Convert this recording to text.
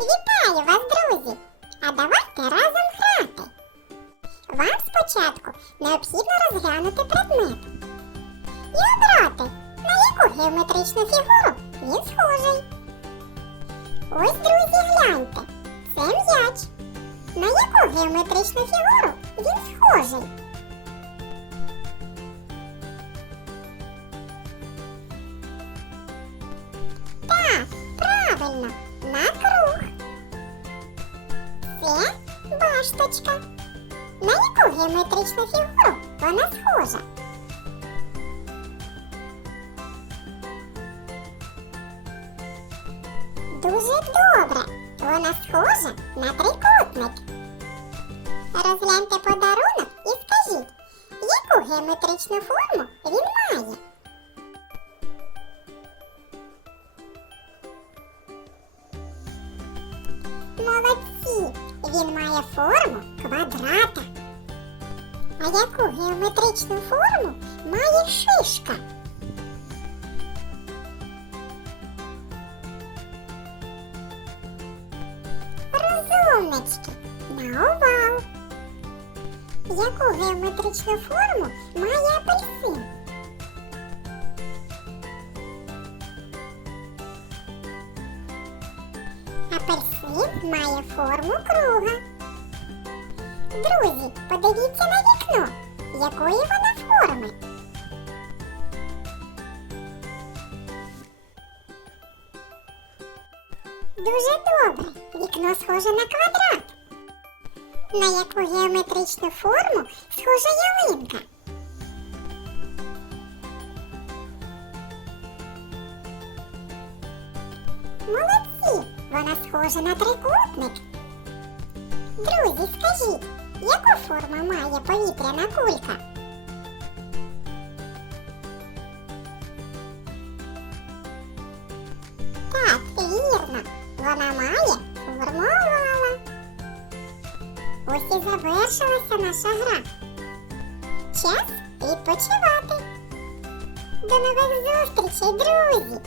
Вітаю вас, друзі! А давайте разом грати. Вам спочатку необхідно розглянути предмет і обрати, на яку геометричну фігуру він схожий. Ось, друзі, гляньте, це м'яч. На яку геометричну фігуру він схожий? Так, правильно, башточка. На яку геометричну фігуру вона схожа? Дуже добре. Вона схожа на трикутник. Розгляньте подарунок і скажіть, яку геометричну форму він має? Молодці! Він має форму квадрата. А яку геометричну форму має шишка? Розумнички, на овал. Яку геометричну форму має апельсин? Апельсин має форму круга. Друзі, подивіться на вікно. Якої воно форми? Дуже добре. Вікно схоже на квадрат. На яку геометричну форму схожа ялинка? Молодці! Вона схожа на трикутник. Друзі, скажіть, яку форму має повітряна кулька? Так, вірно. Вона має форму овала. Ось і завершилася наша гра. Час відпочивати. До нових зустрічей, друзі!